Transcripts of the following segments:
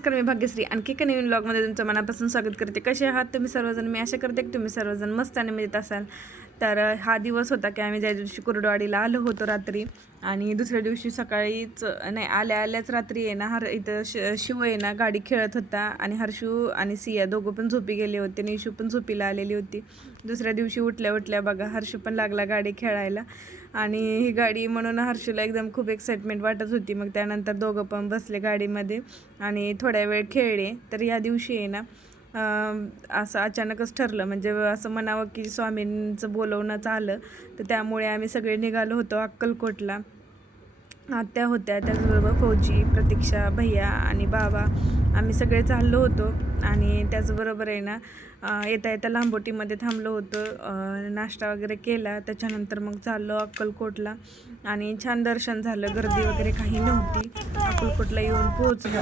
नमस्कार, मी भाग्यश्री आणखी एका नवीन व्लॉगमध्ये तुमचं मनापासून स्वागत करते. कसे आहात तुम्ही सर्वजण? मी आशा करते की तुम्ही सर्वजण मस्त आणि मजेत असाल. तर हा दिवस होता की आम्ही ज्या दिवशी कुर्डवाडीला आलो होतो रात्री, आणि दुसऱ्या दिवशी सकाळीच नाही आल्याच रात्री आहे ना इथं शिव आहे ना गाडी खेळत होता, आणि हर्षू आणि सिया दोघं पण झोपी गेले होते आणि इशू पण झोपीला आलेली होती. दुसऱ्या दिवशी उठल्या बघा हर्षू पण लागला गाडी खेळायला, आणि ही गाडी म्हणून हर्षूला एकदम खूप एक्साइटमेंट वाटत होती. मग त्यानंतर दोघं पण बसले गाडीमध्ये आणि थोड्या वेळ खेळले. तर या दिवशी आहे ना असं अचानकच ठरलं, म्हणजे असं म्हणावं की स्वामींचं बोलवणंच आलं. तर त्यामुळे आम्ही सगळे निघालो होतो अक्कलकोटला. आत्या होत्या, त्याचबरोबर फौजी, प्रतीक्षा, भैया आणि बाबा, आम्ही सगळे चाललो होतो. आणि त्याचबरोबर आहे ना येता येता लांबोटीमध्ये थांबलो होतो, नाश्ता वगैरे केला. त्याच्यानंतर मग चाललो अक्कलकोटला, आणि छान दर्शन झालं, गर्दी वगैरे काही नव्हती. अक्कलकोटला येऊन पोहोचलो.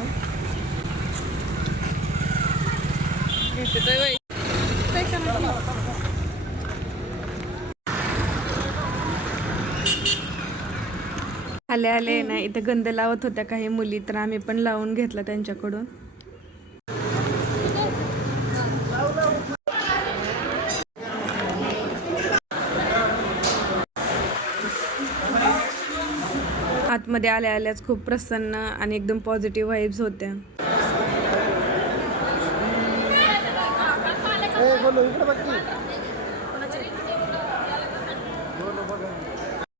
आले ना इथं गंध लावत होत्या काही मुली, तर आम्ही पण लावून घेतला त्यांच्याकडून. आतमध्ये आल्याच खूप प्रसन्न आणि एकदम पॉझिटिव्ह वाईब्स होत्या.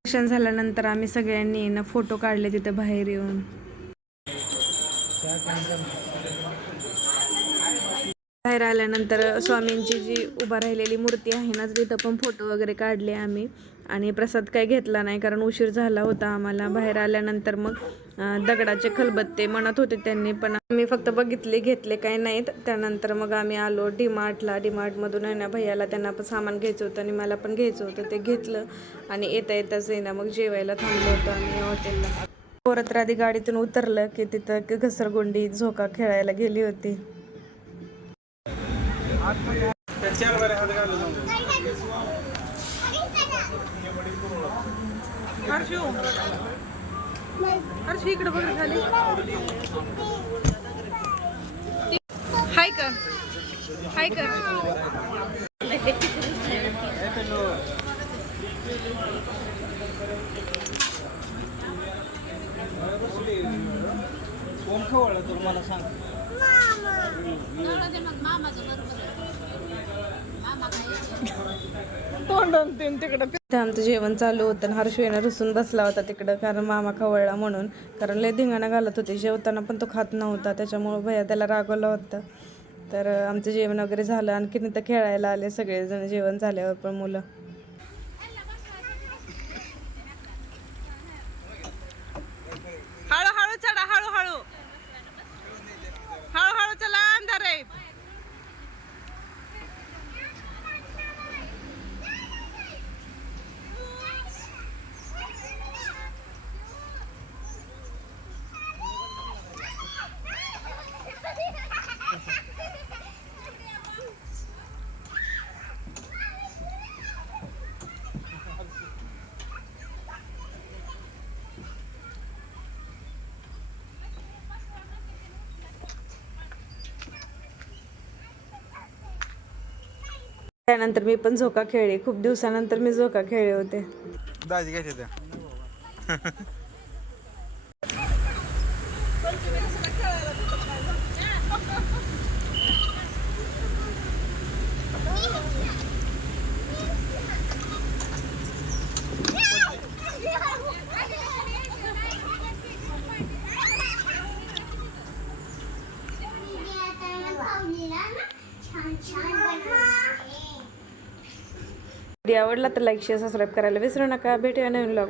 दर्शन झाल्यानंतर आम्ही सगळ्यांनी ना फोटो काढले तिथे बाहेर येऊन. बाहेर आल्यानंतर स्वामींची जी उभा राहिलेली मूर्ती आहे ना तिथं पण फोटो वगैरे काढले आम्ही. आणि प्रसाद काही घेतला नाही कारण उशीर झाला होता आम्हाला. बाहेर आल्यानंतर मग दगडाचे खलबत्ते म्हणत होते त्यांनी, पण आम्ही फक्त बघितले, घेतले काही नाहीत. त्यानंतर मग आम्ही आलो डीमार्टला. डीमार्टमधून आहे ना भैयाला त्यांना पण सामान घ्यायचं होतं आणि मला पण घ्यायचं होतं, ते घेतलं. आणि येताच आहे ना मग जेवायला थांबलो होतो आम्ही हॉटेलला. परत राधी गाडीतून उतरलं की तिथं घसरगुंडी झोका खेळायला गेली होती. हर्षू इकडे बघ खाली. हाय कर, हाय कर. कोण खवळलं तर मला सांग. आमचं जेवण चालू होतं आणि हर्षू येणं रुसून बसला होता तिकडं, कारण मामा खवळला म्हणून. कारण लय धिंगाणा घालत होते जेवताना, पण तो खात नव्हता, त्याच्यामुळं भैया त्याला रागवला होता. तर आमचं जेवण वगैरे झालं. आणखीन इथं खेळायला आले सगळेजण जेवण झाल्यावर पण मुलं. हळूहळू चढा, हळूहळू हळूहळू चला, अंधार आहे. त्यानंतर मी पण झोका खेळले. खूप दिवसानंतर मी झोका खेळले होते. दाजी काय त्या आवडला तर लाईक, शेअर, सबस्क्राईब करायला विसरू नका. भेटूया नवीन व्लॉग.